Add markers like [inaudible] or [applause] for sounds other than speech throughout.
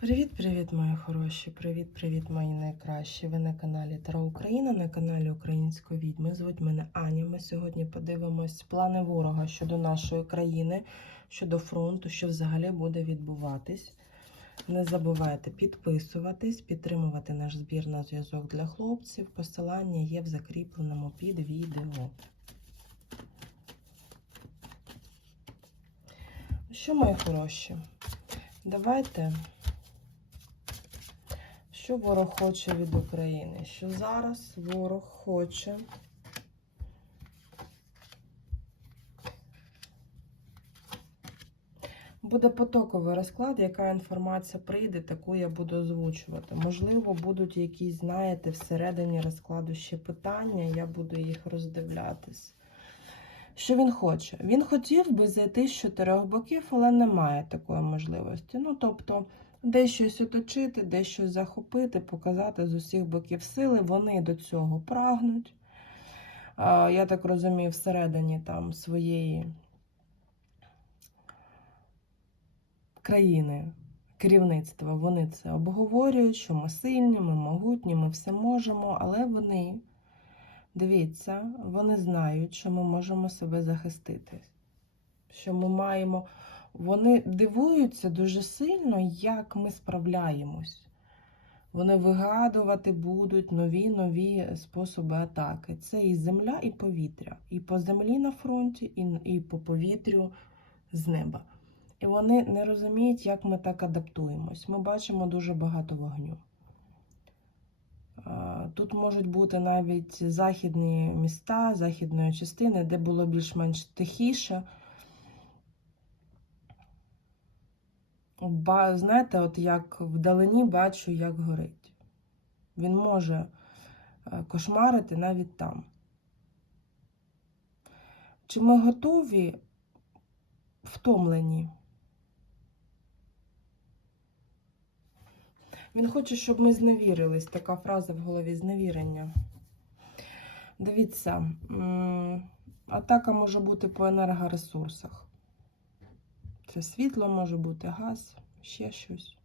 Привіт-привіт, мої хороші! Привіт-привіт, мої найкращі! Ви на каналі Тара Україна, на каналі Української відьми. Звуть мене Аня. Ми сьогодні подивимось плани ворога щодо нашої країни, щодо фронту, що взагалі буде відбуватись. Не забувайте підписуватись, підтримувати наш збір на зв'язок для хлопців. Посилання є в закріпленому під відео. Що, мої хороші? Давайте що ворог хоче від України? Що зараз ворог хоче буде потоковий розклад, яка інформація прийде, таку я буду озвучувати. Можливо, будуть якісь, знаєте, всередині розкладу ще питання, я буду їх роздивлятись. Що він хоче? Він хотів би зайти з чотирьох боків, але немає такої можливості. Ну, тобто, десь щось оточити, десь щось захопити, показати з усіх боків сили. Вони до цього прагнуть. Я так розумію, всередині там своєї країни, керівництва, вони це обговорюють, що ми сильні, ми могутні, ми все можемо, але вони, дивіться, вони знають, що ми можемо себе захистити. Що ми маємо. Вони дивуються дуже сильно, як ми справляємось. Вони вигадувати будуть нові нові способи атаки. Це і земля, і повітря. І по землі на фронті, і, і по повітрю з неба. І вони не розуміють, як ми так адаптуємось. Ми бачимо дуже багато вогню. Тут можуть бути навіть західні міста, західної частини, де було більш-менш тихіше. Знаєте, от як вдалині бачу, як горить. Він може е, кошмарити навіть там. Чи ми готові втомлені? Він хоче, щоб ми зневірились. Така фраза в голові зневірення. Дивіться, атака може бути по енергоресурсах. Це світло може бути, газ, ще щось.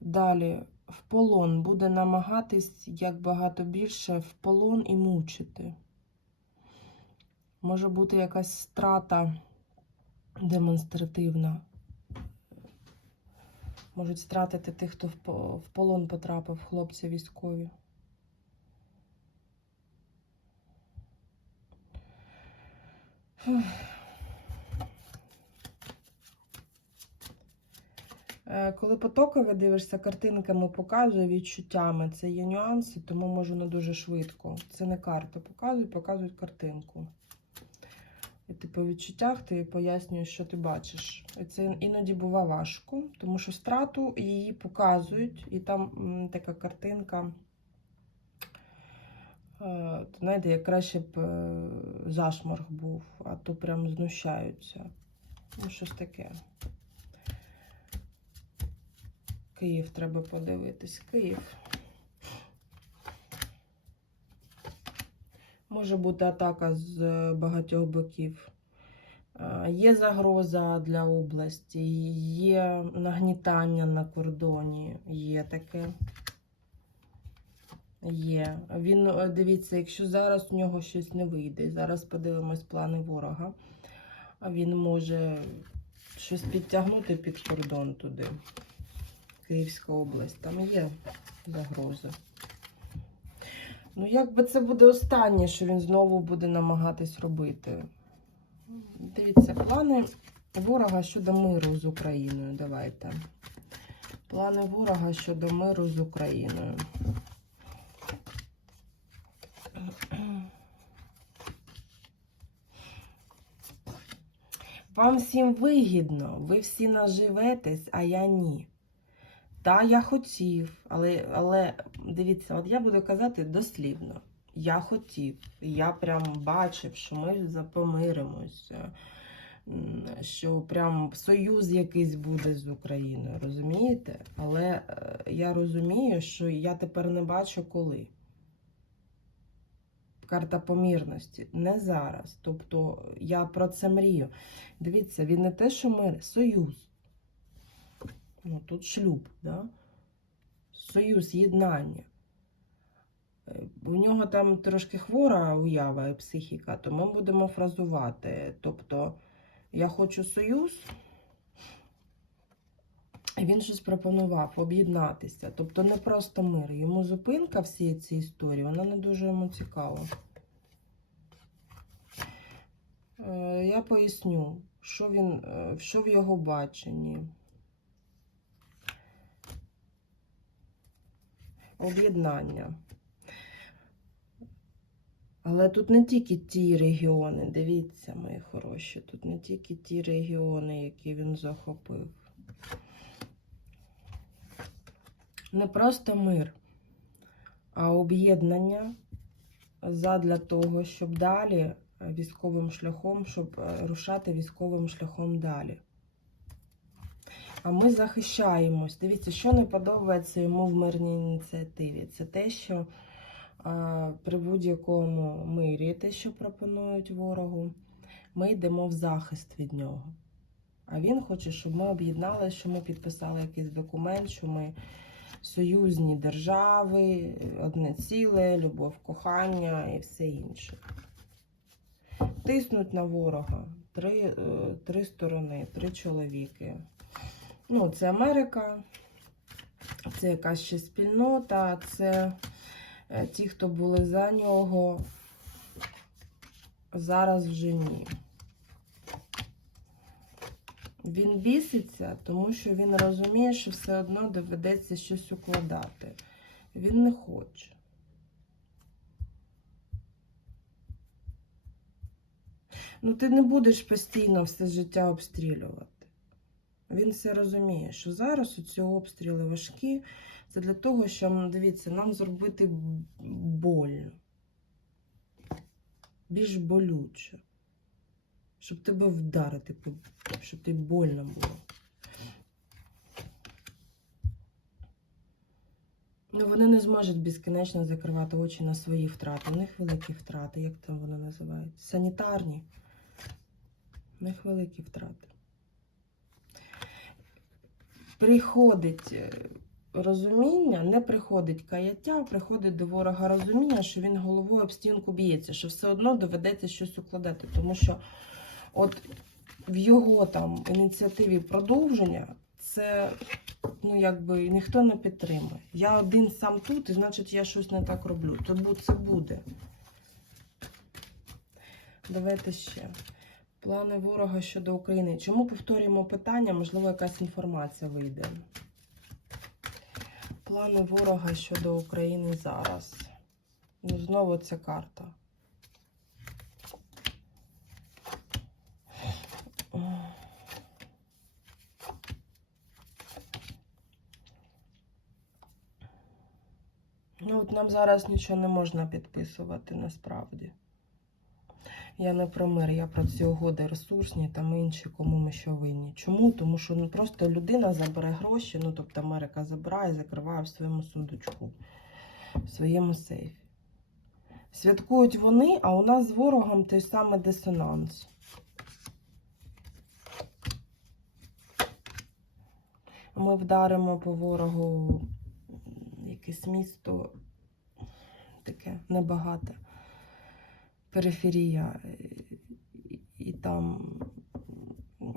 Далі в полон буде намагатись як багато більше в полон і мучити. Може бути якась страта демонстративна. Можуть стратити тих, хто в полон потрапив, хлопці військові. Фух. Е, Коли потокове дивишся, картинками показує відчуттями. Це є нюанси, тому можу не дуже швидко. Це не карта показують, показують картинку. І ти по відчуттях ти пояснюєш, що ти бачиш. І це іноді буває важко, тому що страту її показують, і там така картинка. Е, знаєте, як краще б е, зашморг був, а то прям знущаються. Ну, щось таке. Київ треба подивитись. Київ. Може бути атака з багатьох боків. Е, Є загроза для області, є нагнітання на кордоні, є таке. Є. Він, е, дивіться, якщо зараз у нього щось не вийде, зараз подивимось плани ворога, він може щось підтягнути під кордон туди. Київська область, там є загрози. Ну, якби це буде останнє, що він знову буде намагатись робити. Дивіться, плани ворога щодо миру з Україною. Давайте. Плани ворога щодо миру з Україною. Вам всім вигідно, ви всі наживетесь, а я ні. Та, я хотів, але, але дивіться, от я буду казати дослівно. Я хотів, я прям бачив, що ми запомиримося, що прям союз якийсь буде з Україною, розумієте? Але е, я розумію, що я тепер не бачу коли. Карта помірності. Не зараз. Тобто я про це мрію. Дивіться, він не те, що мир, союз. Ну, тут шлюб, да? союз, єднання. Е, У нього там трошки хвора уява і психіка, то ми будемо фразувати. Тобто, я хочу союз, він щось пропонував об'єднатися. Тобто не просто мир. Йому зупинка всієї цієї історії, вона не дуже йому цікава. Е, Я поясню, що він, е, що в його баченні. Об'єднання. Але тут не тільки ті регіони, дивіться, мої хороші, тут не тільки ті регіони, які він захопив. Не просто мир, а об'єднання задля того, щоб далі військовим шляхом, щоб е, рушати військовим шляхом далі. А ми захищаємось. Дивіться, що не подобається йому в мирній ініціативі. Це те, що а, при будь-якому мирі, те, що пропонують ворогу, ми йдемо в захист від нього. А він хоче, щоб ми об'єдналися, що ми підписали якийсь документ, що ми союзні держави, одне ціле, любов, кохання і все інше. Тиснуть на ворога три, е, три сторони, три чоловіки. Ну, це Америка, це якась ще спільнота, це е, ті, хто були за нього, зараз вже ні. Він біситься, тому що він розуміє, що все одно доведеться щось укладати. Він не хоче. Ну, ти не будеш постійно все життя обстрілювати. Він все розуміє, що зараз ці обстріли важкі. Це для того, щоб, дивіться, нам зробити больно. Більш болюче. Щоб тебе вдарити, щоб тобі больно було. Ну, вони не зможуть безкінечно закривати очі на свої втрати. У них великі втрати, як там вони називають? Санітарні. У них великі втрати. Приходить е, розуміння, не приходить каяття, приходить до ворога розуміння, що він головою об стінку б'ється, що все одно доведеться щось укладати. Тому що от в його там ініціативі продовження це ну якби ніхто не підтримує. Я один сам тут, і значить я щось не так роблю. Тому це буде. Давайте ще. Плани ворога щодо України. Чому повторюємо питання? Можливо, якась інформація вийде. Плани ворога щодо України зараз. Ну, знову ця карта. Ну, от нам зараз нічого не можна підписувати насправді. Я не про мир, я про ці угоди ресурсні там інші, кому ми що винні. Чому? Тому що ну, просто людина забере гроші, ну тобто Америка забирає, закриває в своєму сундучку, в своєму сейфі. Святкують вони, а у нас з ворогом той самий дисонанс. Ми вдаримо по ворогу якесь місто таке небагате периферія, і там,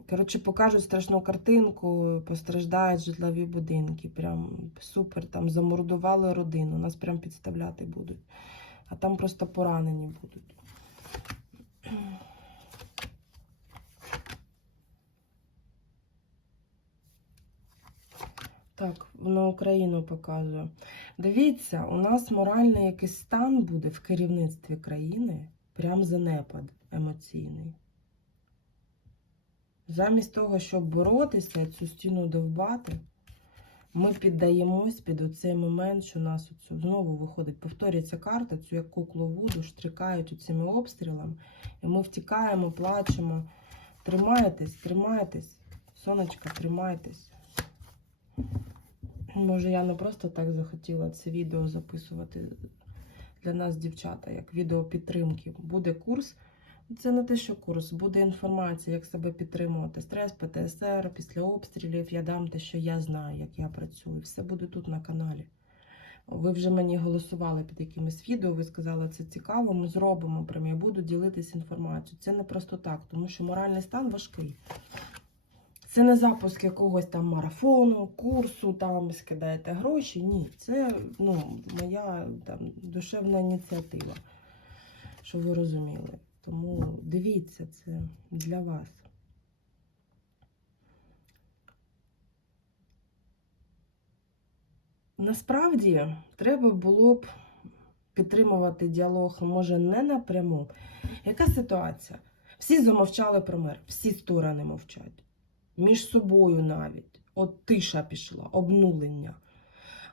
коротше, покажуть страшну картинку, постраждають житлові будинки. Прям супер, там замордували родину, нас прям підставляти будуть. А там просто поранені будуть. Так, на Україну показую. Дивіться, у нас моральний якийсь стан буде в керівництві країни, прям занепад емоційний. Замість того, щоб боротися, цю стіну довбати, ми піддаємось під оцей момент, що нас оцю знову виходить, повторюється карта, цю як куклу вуду, штрикають оцими обстрілами, і ми втікаємо, плачемо. Тримайтесь, тримайтесь, сонечка, тримайтесь. Може, я не просто так захотіла це відео записувати для нас, дівчата, як відео підтримки. Буде курс. Це не те, що курс, буде інформація, як себе підтримувати. Стрес, ПТСР, після обстрілів. Я дам те, що я знаю, як я працюю. Все буде тут на каналі. Ви вже мені голосували під якимось відео, ви сказали, це цікаво, ми зробимо прям, я буду ділитися інформацією. Це не просто так, тому що моральний стан важкий. Це не запуск якогось там марафону, курсу, там скидаєте гроші. Ні, це ну, моя там, душевна ініціатива, щоб ви розуміли. Тому дивіться, це для вас. Насправді треба було б підтримувати діалог, може, не напряму. Яка ситуація? Всі замовчали про мир, всі сторони мовчать. Між собою навіть. От тиша пішла, обнулення.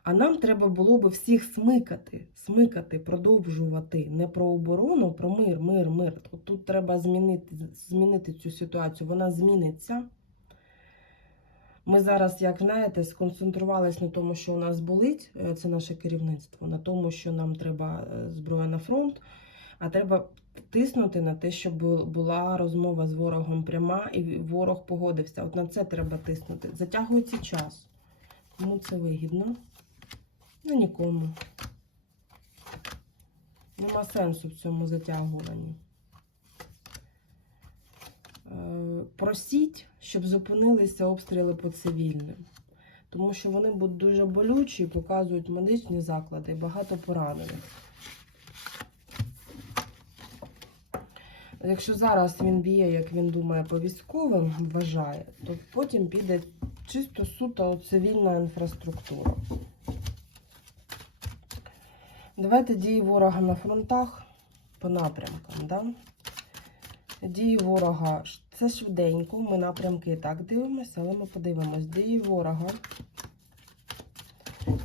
А нам треба було б всіх смикати, смикати, продовжувати не про оборону, про мир, мир, мир. От тут треба змінити, змінити цю ситуацію. Вона зміниться. Ми зараз, як знаєте, сконцентрувалися на тому, що у нас болить, е, це наше керівництво, на тому, що нам треба е, зброя на фронт, а треба тиснути на те, щоб була розмова з ворогом пряма, і ворог погодився. От на це треба тиснути. Затягується час. Кому це вигідно? Ну нікому. Нема сенсу в цьому затягуванні. Е, Просіть, щоб зупинилися обстріли по цивільним. Тому що вони будуть дуже болючі, і показують медичні заклади і багато поранених. Якщо зараз він б'є, як він думає, по військовим, вважає, то потім піде чисто суто цивільна інфраструктура. Давайте дії ворога на фронтах по напрямкам. Да? Дії ворога це швиденько. Ми напрямки і так дивимося, але ми подивимось. Дії ворога.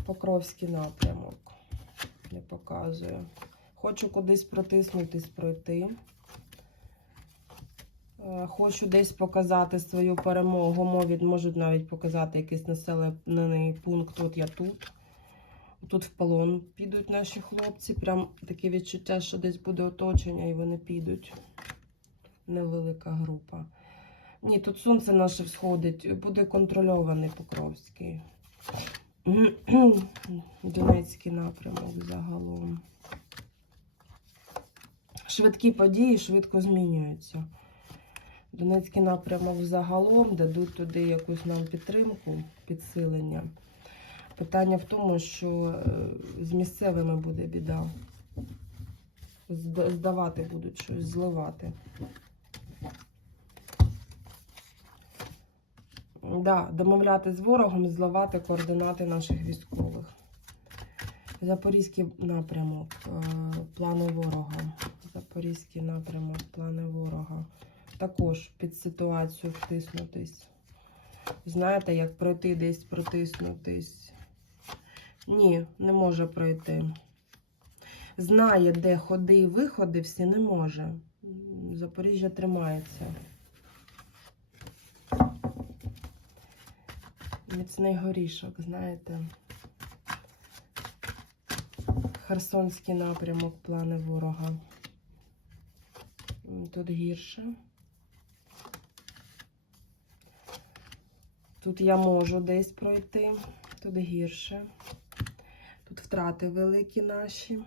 Покровський напрямок. Не показую. Хочу кудись протиснутись, пройти. Е, Хочу десь показати свою перемогу. Можуть навіть показати якийсь населений пункт. От я тут. Тут в полон підуть наші хлопці. Прям таке відчуття, що десь буде оточення і вони підуть. Невелика група. Ні, тут сонце наше всходить. Буде контрольований Покровський. [clears throat] Донецький напрямок загалом. Швидкі події швидко змінюються. Донецький напрямок загалом дадуть туди якусь нам підтримку, підсилення. Питання в тому, що е, з місцевими буде біда. Здавати будуть щось, зливати. Да, домовляти з ворогом, зливати координати наших військових. Запорізький напрямок, е, плани ворога. Запорізький напрямок, плани ворога. Також під ситуацію втиснутись. Знаєте, як пройти десь протиснутись. Ні, не може пройти. Знає, де ходи і виходи, всі не може. Запоріжжя тримається. Міцний горішок, знаєте. Херсонський напрямок, плани ворога. Тут гірше. Тут я можу десь пройти, тут гірше. Тут втрати великі наші.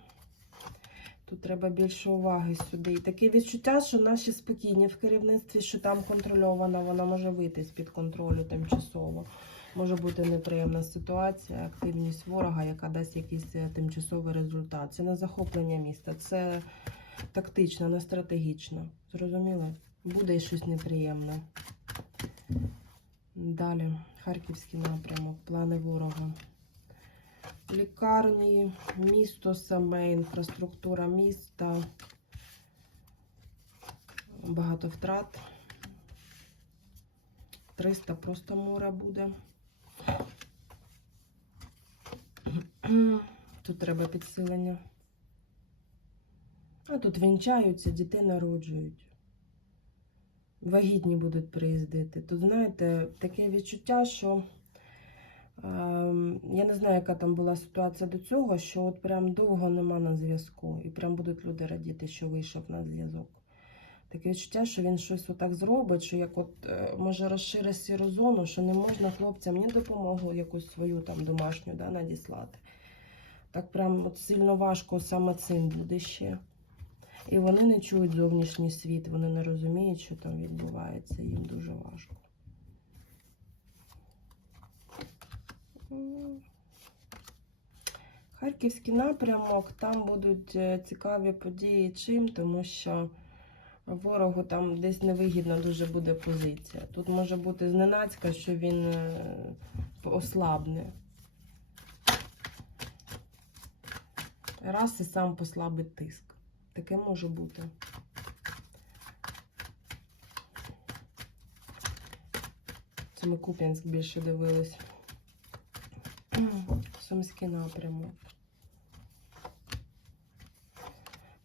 Тут треба більше уваги сюди. І таке відчуття, що наші спокійні в керівництві, що там контрольована, вона може вийти з-під контролю тимчасово. Може бути неприємна ситуація, активність ворога, яка дасть якийсь е, тимчасовий результат. Це не захоплення міста, це тактично, не стратегічно. Зрозуміли? Буде щось неприємне. Далі, Харківський напрямок, плани ворога. Лікарні, місто саме, інфраструктура міста. Багато втрат. 300 просто море буде. Тут треба підсилення. А тут вінчаються, дітей народжують. Вагітні будуть приїздити. Тут, знаєте, таке відчуття, що Ем, Я не знаю, яка там була ситуація до цього, що от прям довго нема на зв'язку, і прям будуть люди радіти, що вийшов на зв'язок. Таке відчуття, що він щось отак зробить, що як от е, може розширить сіру зону, що не можна хлопцям ні допомогу якусь свою там домашню да, надіслати. Так прям от сильно важко саме цим буде ще. І вони не чують зовнішній світ, вони не розуміють, що там відбувається, їм дуже важко. Харківський напрямок, там будуть е, цікаві події чим, тому що ворогу там десь невигідна дуже буде позиція. Тут може бути зненацька, що він е, ослабне. Раз і сам послабить тиск. Таке може бути. Це ми Куп'янськ більше дивились. [clears throat] Сумський напрямок.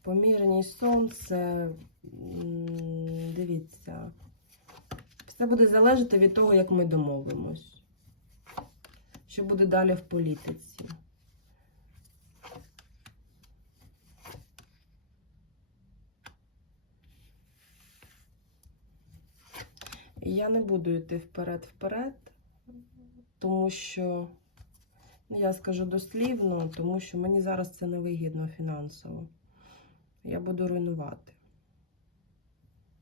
Помірність сонце. Дивіться. Все буде залежати від того, як ми домовимось. Що буде далі в політиці. І Я не буду йти вперед-вперед, тому що, ну, я скажу дослівно, тому що мені зараз це не вигідно фінансово. Я буду руйнувати.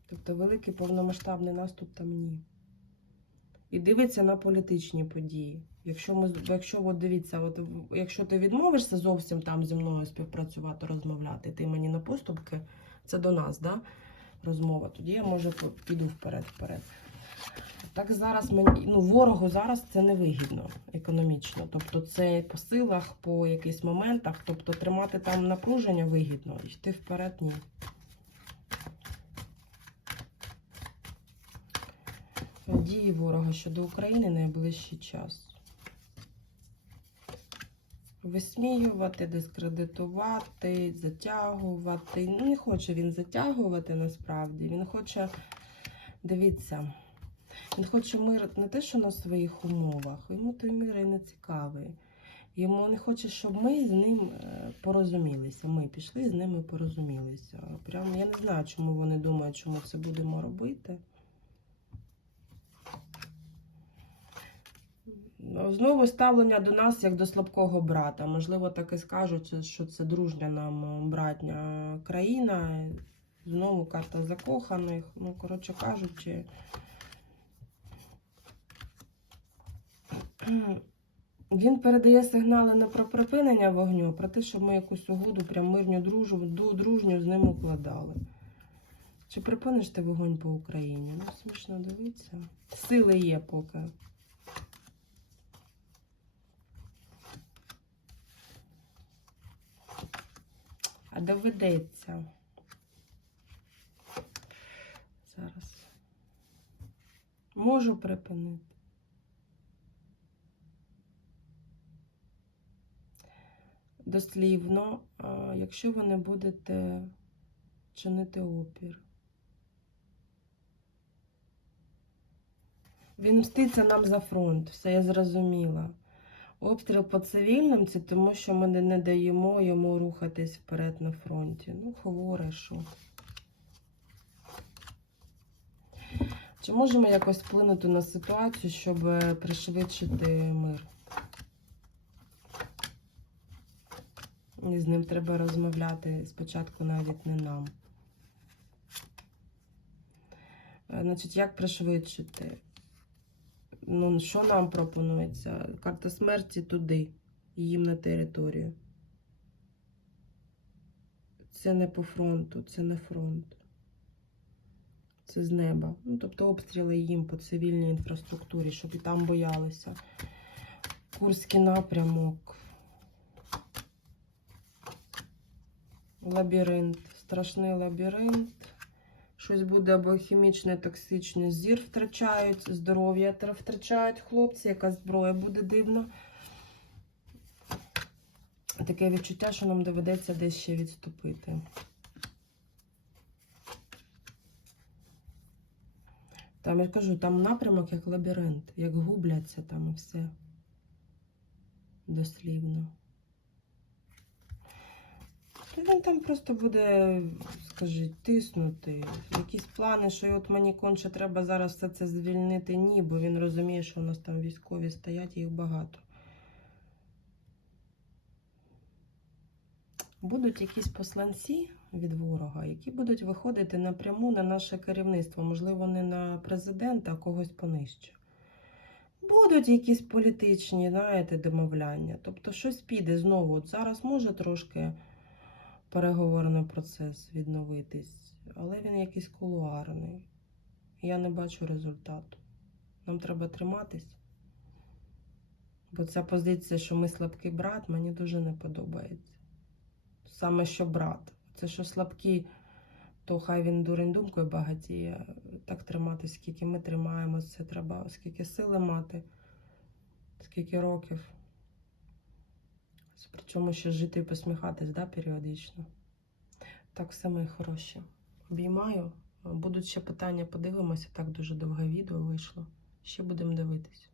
Тобто великий повномасштабний наступ там ні. І дивиться на політичні події. Якщо ми якщо от дивіться, от якщо ти відмовишся зовсім там зі мною співпрацювати, розмовляти, ти мені на поступки, це до нас, да? розмова. Тоді я може піду вперед-вперед. Так зараз мені ну ворогу зараз це не вигідно економічно. Тобто це по силах, по якихось моментах. Тобто тримати там напруження вигідно, йти вперед ні. Дії ворога щодо України найближчий час. Висміювати, дискредитувати, затягувати. Ну, не хоче він затягувати насправді. Він хоче, дивіться, він хоче мир не те, що на своїх умовах, йому той мир і не цікавий. Йому не хоче, щоб ми з ним е, порозумілися. Ми пішли з ними порозумілися. Прям я не знаю, чому вони думають, що ми це будемо робити. Ну, Знову ставлення до нас як до слабкого брата. Можливо, так і скажуть, що це дружня нам братня країна. Знову карта закоханих. Ну, коротше кажучи. Він передає сигнали не про припинення вогню, а про те, щоб ми якусь угоду, прям мирню дружу, дружню з ним укладали. Чи припиниш ти вогонь по Україні? Ну, смішно дивитися. Сили є поки. А доведеться. Зараз. Можу припинити. Дослівно, якщо ви не будете чинити опір. Він мститься нам за фронт, все я зрозуміла. Обстріл по цивільним це тому, що ми не- даємо йому рухатись вперед на фронті. Ну, хворе, що. Чи можемо якось вплинути на ситуацію, щоб е, пришвидшити мир? І з ним треба розмовляти спочатку навіть не нам. Е, Значить, як пришвидшити? Ну, що нам пропонується? Карта смерті туди, їм на територію. Це не по фронту, це не фронт. Це з неба. Ну, тобто обстріли їм по цивільній інфраструктурі, щоб і там боялися. Курський напрямок. Лабіринт. Страшний лабіринт. Щось буде або хімічне, токсичне, зір втрачають, здоров'я втрачають хлопці, якась зброя буде дивна. Таке відчуття, що нам доведеться десь ще відступити. Там я кажу, там напрямок як лабіринт, як губляться там і все. дослівно. Він там просто буде, скажіть, тиснути. Якісь плани, що от мені конче треба зараз все це звільнити. Ні, бо він розуміє, що у нас там військові стоять, їх багато. Будуть якісь посланці від ворога, які будуть виходити напряму на наше керівництво, можливо, не на президента, а когось понижче. Будуть якісь політичні, знаєте, домовляння. Тобто щось піде знову. От зараз може трошки переговорний процес відновитись, але він якийсь кулуарний. Я не бачу результату. Нам треба триматись. Бо ця позиція, що ми слабкий брат, мені дуже не подобається. Саме що брат. Це що слабкі, то хай він дурень думкою багатіє. Так триматись, скільки ми тримаємося, треба, скільки сили мати, скільки років. Причому ще жити і посміхатись, да, періодично. Так, все мої хороші. Обіймаю. Будуть ще питання, подивимося. Так дуже довге відео вийшло. Ще будемо дивитись.